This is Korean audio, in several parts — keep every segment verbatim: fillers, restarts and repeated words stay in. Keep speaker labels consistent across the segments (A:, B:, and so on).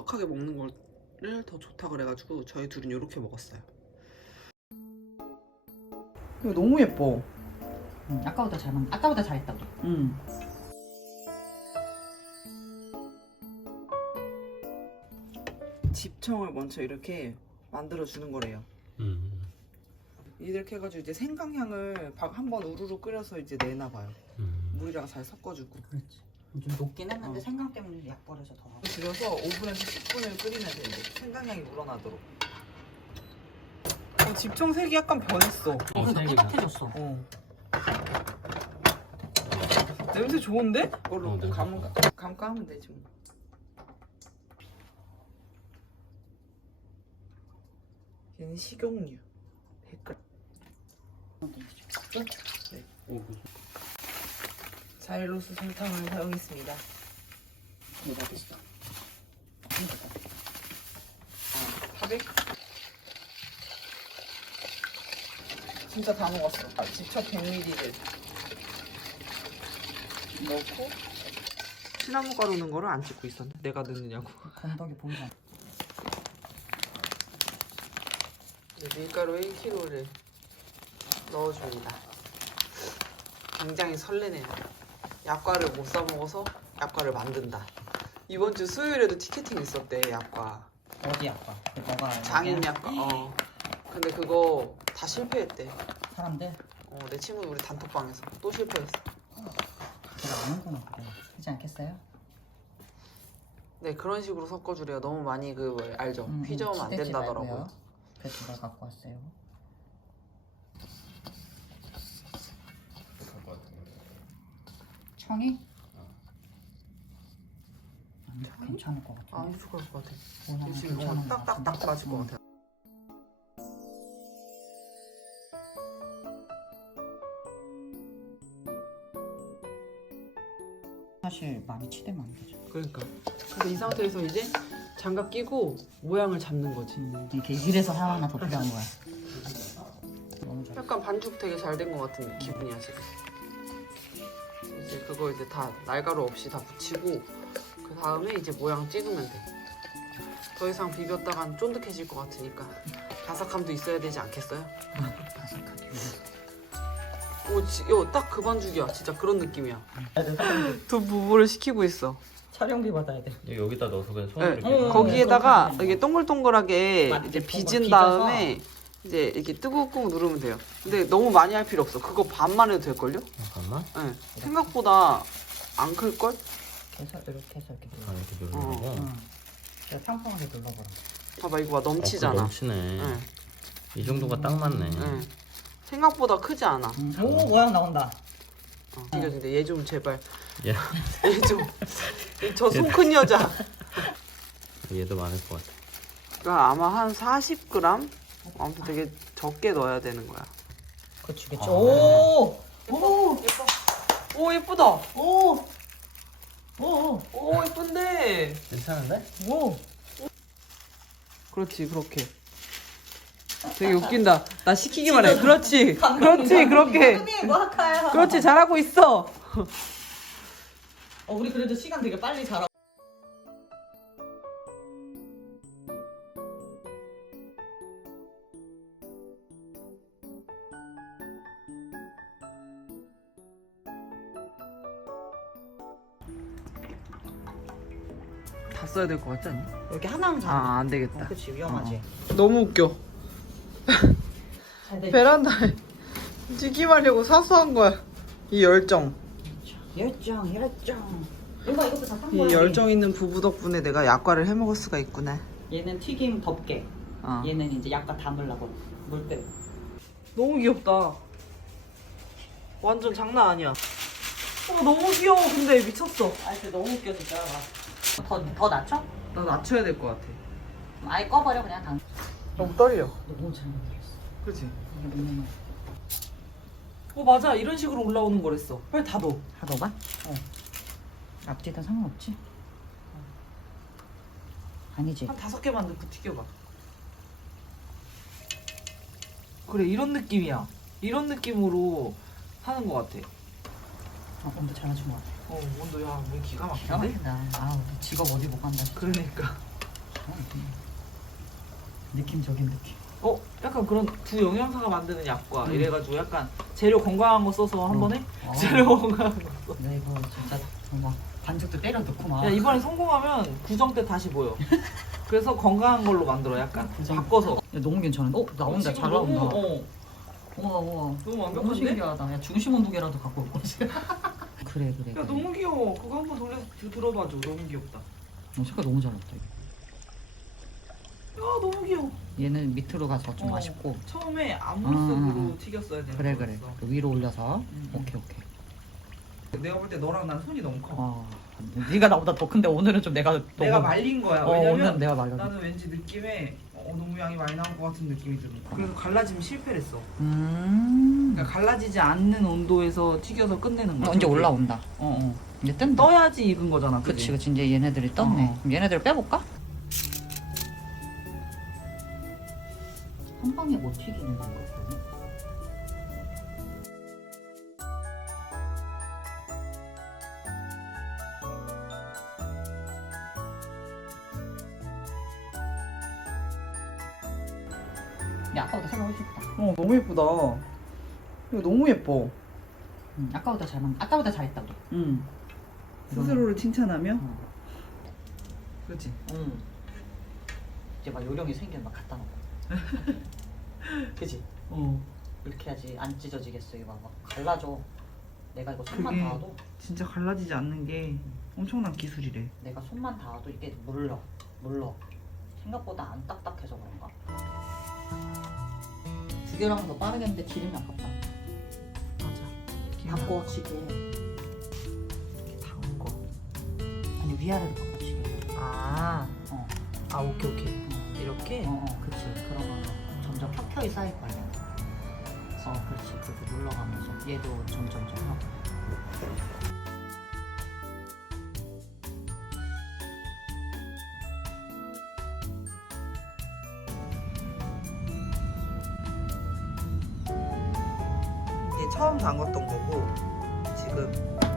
A: 넉넉하게 먹는 거를 더 좋다 그래가지고 저희 둘은 이렇게 먹었어요. 이거 너무 예뻐.
B: 응, 아까보다 잘 먹. 아까보다 잘했다 우리.
A: 응. 집청을 먼저 이렇게 만들어 주는 거래요.
C: 음.
A: 이렇게 해가지고 이제 생강향을 한번 우르르 끓여서 이제 내나 봐요.
C: 음.
A: 물이랑 잘 섞어주고.
B: 그렇지. 좀 녹긴 했는데
A: 어.
B: 생강 때문에 약 버려서 더.
A: 줄여서 오븐에서 십 분을 끓이면 돼. 이제 생강향이 우러나도록. 어, 집청 색이 약간 변했어.
B: 어, 그러니까
C: 색이가.
B: 뿌듯해졌어.
A: 어. 냄새 좋은데? 이걸로
C: 어, 냄새
A: 감, 감가 하면 되지 뭐. 얘는 식용유 백 그램. 네.
C: 오,
A: 자일로스 설탕을 사용했습니다.
B: 이거 어딨어?
A: 아, 파백? 진짜 다 먹었어. 아, 직접 백 밀리리터를 넣고 시나몬 가루 넣는 거를 안 찍고 있었네. 내가 넣느냐고.
B: 건더기 보이지 않아?
A: 밀가루 일 킬로그램를 넣어줍니다. 굉장히 설레네요. 약과를 못 사 먹어서 약과를 만든다. 이번 주 수요일에도 티켓팅 있었대. 약과
B: 어디 약과? 너가
A: 장인 약과. 어. 근데 그거 다 실패했대.
B: 사람들
A: 어, 내 친구 우리 단톡방에서 또 실패했어.
B: 제가 아는구나 그래. 하지 않겠어요?
A: 네, 그런 식으로 섞어주래요. 너무 많이 그 뭐, 알죠?
B: 음,
A: 휘저으면 안
B: 치대지
A: 된다더라고요.
B: 말고요. 그래서 뭘 갖고 왔어요? 청이? 안 괜찮을 것 같은데.
A: 안 부족할 것 같아.
B: 오늘
A: 지금
B: 괜찮은
A: 어,
B: 것
A: 딱딱딱
B: 같은데?
A: 맞을 것
B: 응.
A: 같아.
B: 사실 많이 치대면 안 되죠.
A: 그러니까. 근데 이 상태에서 이제 장갑 끼고 모양을 잡는 거지.
B: 음, 이렇게 이래서 하나 더 필요한 거야. 너무 좋아.
A: 약간 반죽 되게 잘 된 것 같은 기분이야 지금. 이제 그거 이제 다 날가루 없이 다 붙이고 그 다음에 이제 모양 찍으면 돼. 더 이상 비볐다간 쫀득해질 것 같으니까 바삭함도 있어야 되지 않겠어요?
B: 바삭하게.
A: 오, 지, 요, 딱 그 반죽이야. 진짜 그런 느낌이야. 두 부부를 시키고 있어.
B: 촬영비 받아야 돼.
C: 여기다 넣어서 그냥
A: 네,
C: 손으로 이렇게.
B: 어,
A: 거기에다가
B: 그렇게
A: 이게 동글동글하게
B: 맞-
A: 이제
B: 이렇게
A: 빚은
B: 빚어서.
A: 다음에 이제 이렇게 뜨꾹꾹 누르면 돼요. 근데 너무 많이 할 필요 없어. 그거 반만 해도 될걸요?
C: 잠깐만.
A: 네. 생각보다 안 클걸?
B: 해서 이렇게 해서 이렇게
C: 아,
B: 눌러.
C: 이렇게 누르고.
A: 어.
B: 응. 제가 평평하게 눌러버려.
A: 봐봐, 이거 봐, 넘치잖아.
C: 어, 넘치네.
A: 네.
C: 이 정도가 딱 맞네.
A: 네. 생각보다 크지 않아.
B: 응. 오 모양 나온다.
A: 어, 이겨진대. 얘 좀 제발.
C: 얘,
A: 얘 좀. 저 손 큰 여자.
C: 얘도 많을 것 같아.
A: 그러니까 아마 한 사십 그램? 아무튼 되게 적게 넣어야 되는 거야.
B: 그치 그치.
C: 아.
B: 오. 오.
A: 예뻐. 오, 예쁘다.
B: 오. 오.
A: 오, 예쁜데.
C: 괜찮은데?
B: 오.
A: 그렇지, 그렇게. 되게 웃긴다. 나 시키기만 해. 그렇지. 그렇지, 그렇게.
B: 감독님 뭐 할까요?
A: 그렇지, 잘하고 있어.
B: 어 우리 그래도 시간 되게 빨리 자라.
A: 다 써야 될 것 같지 않니?
B: 이렇게 하나만 잡아.
A: 아, 안
B: 어,
A: 되겠다.
B: 그치 위험하지.
A: 너무 웃겨.
B: 잘 돼.
A: 베란다에 튀김하려고 사수한 거야. 이 열정.
B: 열정 열정. 이거 이것도 다산
A: 이
B: 거야.
A: 열정 있는 부부 덕분에 내가 약과를 해 먹을 수가 있구나.
B: 얘는 튀김 덮개.
A: 어.
B: 얘는 이제 약간 담으려고 물 빼고.
A: 너무 귀엽다. 완전 장난 아니야. 어, 너무 귀여워. 근데 미쳤어.
B: 아 근데 너무 웃겨 진짜. 더, 더 낮춰?
A: 나 낮춰야 될 것 같아.
B: 아예 꺼버려 그냥 당.
A: 너무 떨려.
B: 너무 잘 만들었어.
A: 그렇지?
B: 이게 뭐냐면
A: 어, 맞아. 이런 식으로 올라오는 거랬어. 빨리 다 넣어.
B: 다 넣어봐? 어. 앞뒤다 상관없지? 아니지?
A: 한 다섯 개만 넣고 튀겨봐. 그래, 이런 느낌이야. 이런 느낌으로 하는 것 같아.
B: 어, 온도 잘 맞춘 것 같아.
A: 어, 온도 야, 물 기가
B: 기가
A: 막힌데?
B: 막힌다. 아우 직업 어디 못 간다.
A: 그러니까.
B: 느낌적인 느낌.
D: 어? 약간 그런 두 영양사가 만드는 약과
B: 음.
D: 이래가지고 약간 재료 건강한 거 써서 한
B: 음.
D: 번에
B: 어.
D: 재료 건강한 거 써.
B: 나 이거 진짜 막 반죽도 때려 넣고 막.
D: 야 이번에 성공하면 구정 때 다시 모여. 그래서 건강한 걸로 만들어 약간
B: 구정.
D: 바꿔서.
B: 야, 너무 괜찮은데? 어 나온다.
D: 지금
B: 잘
D: 너무,
B: 나온다.
D: 어,
B: 우와 우와.
D: 너무
B: 너무
D: 완벽한데?
B: 신기하다. 야 중심 온도계라도 갖고 올 거지. 그래 그래.
D: 야
B: 그래.
D: 너무 귀여워. 그거 한번 돌려서 드- 들어봐줘. 너무 귀엽다. 야
B: 어, 색깔 너무 잘 났다.
D: 너무 귀여워.
B: 얘는 밑으로 가서 좀
D: 어.
B: 맛있고.
D: 처음에 안물속으로
B: 음.
D: 튀겼어야 되는
B: 그래 그래.
D: 거였어.
B: 그 위로 올려서.
D: 음.
B: 오케이 오케이.
D: 내가 볼 때 너랑 난 손이 너무 커.
B: 어. 네가 나보다 더 큰데 오늘은 좀 내가 더.
D: 내가 말린 거야.
B: 어
D: 왜냐면
B: 오늘은 내가 말려.
D: 나는 왠지 느낌에 어, 너무 양이 많이 나올 것 같은 느낌이 드는 거야. 그래서 갈라지면 실패를 했어.
B: 음.
D: 그러니까 갈라지지 않는 온도에서 튀겨서 끝내는 거야.
B: 어, 이제 올라온다.
D: 어, 어.
B: 이제 뜬다.
D: 떠야지 익은 거잖아.
B: 그치
D: 그치?
B: 그치 이제 얘네들이 떴네.
D: 어.
B: 그럼 얘네들을 빼볼까? 한 방에 못 튀기는 거 같거든. 야 아까보다 색깔 훨씬 예쁘다.
D: 어, 너무 예쁘다. 이거 너무 예뻐.
B: 응, 아까보다 잘 만, 아까보다 잘했다 우리.
D: 응. 스스로를 칭찬하며?
B: 응.
D: 그렇지.
B: 응. 이제 막 요령이 생기면 막 갖다 놓고. 그치?
D: 어.
B: 이렇게 해야지 안 찢어지겠어. 이거 막 갈라져. 내가 이거 손만
D: 그게
B: 닿아도
D: 진짜 갈라지지 않는 게 엄청난 기술이래.
B: 내가 손만 닿아도 이게 물러 물러. 생각보다 안 딱딱해서 그런가? 두 개로 하면 더 빠르겠는데 기름이 아깝다.
D: 맞아.
B: 바꿔치기.
D: 다운 거.
B: 아니 위아래로 바꿔치기.
D: 아.
B: 어.
D: 아, 오케이, 오케이.
B: 어.
D: 이렇게?
B: 어, 어, 그치. 그러면 점점 켜켜이 쌓일 거 아니야. 어, 그렇지. 그렇게 눌러가면서 얘도 점점 점 하고.
D: 이게 처음 담갔던 거고 지금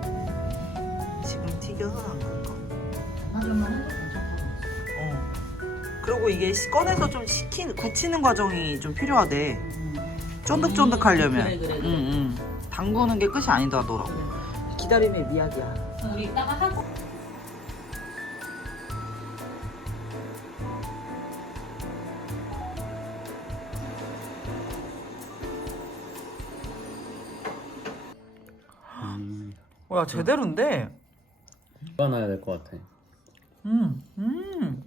D: 지금 튀겨서 담근 거.
B: 하나씩만 해도 괜찮다고
D: 어. 그리고 이게 시- 꺼내서 좀 식힌 굳히는 과정이 좀 필요하대. 쫀득쫀득하려면.
B: 그래, 그래, 그래.
D: 응, 응. 담그는 게 끝이 아니더라고. 기다림의 미학이야.
B: 우리 이따가 하고.
C: 음.
D: 와, 제대로인데.
C: 놔야 될 것 같아.
D: 음, 음.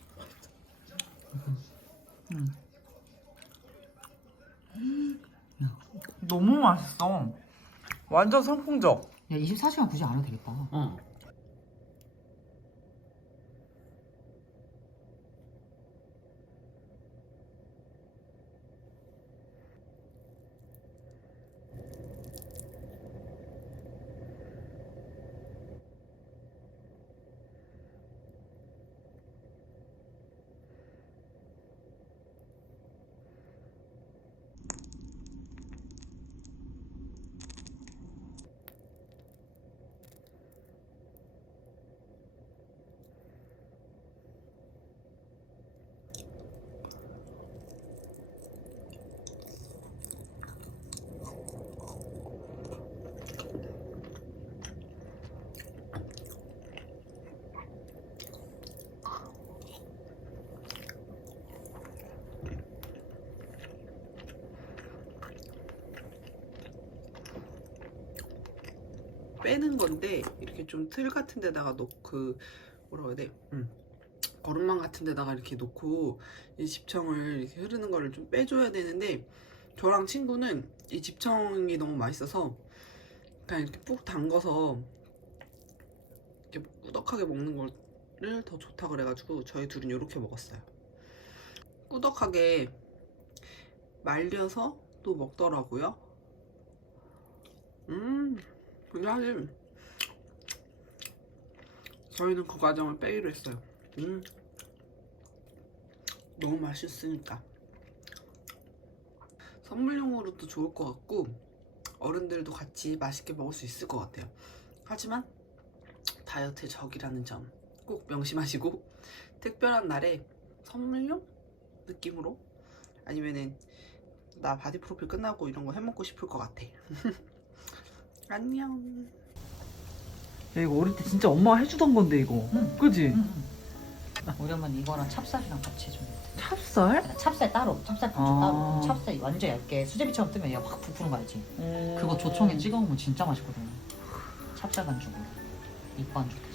D: 음. 너무 맛있어. 완전 선풍적.
B: 야, 이십사 시간 굳이 안 해도 되겠다.
C: 어.
A: 빼는 건데 이렇게 좀 틀 같은 데다가 놓고 그 뭐라고 해야 돼? 음. 거름망 같은 데다가 이렇게 놓고 이 집청을 이렇게 흐르는 거를 좀 빼줘야 되는데 저랑 친구는 이 집청이 너무 맛있어서 그냥 이렇게 푹 담궈서 이렇게 꾸덕하게 먹는 거를 더 좋다 그래가지고 저희 둘은 이렇게 먹었어요. 꾸덕하게 말려서 또 먹더라고요. 음 근데 사실 저희는 그 과정을 빼기로 했어요. 음 너무 맛있으니까 선물용으로도 좋을 것 같고 어른들도 같이 맛있게 먹을 수 있을 것 같아요. 하지만 다이어트의 적이라는 점 꼭 명심하시고 특별한 날에 선물용 느낌으로 아니면은 나 바디 프로필 끝나고 이런 거 해먹고 싶을 것 같아. 안녕.
D: 야 이거 어릴 때 진짜 엄마가 해주던 건데 이거.
B: 응.
D: 그지?
B: 응. 우리 엄마는 이거랑 찹쌀이랑 같이 해준 거 같아.
D: 찹쌀?
B: 찹쌀 따로, 찹쌀 반죽
D: 아.
B: 따로. 찹쌀 완전 얇게 수제비처럼 뜨면 얘가 확 부푸는 거 알지? 그거 조청에 찍어 먹으면 진짜 맛있거든. 찹쌀 반죽으로. 입반죽.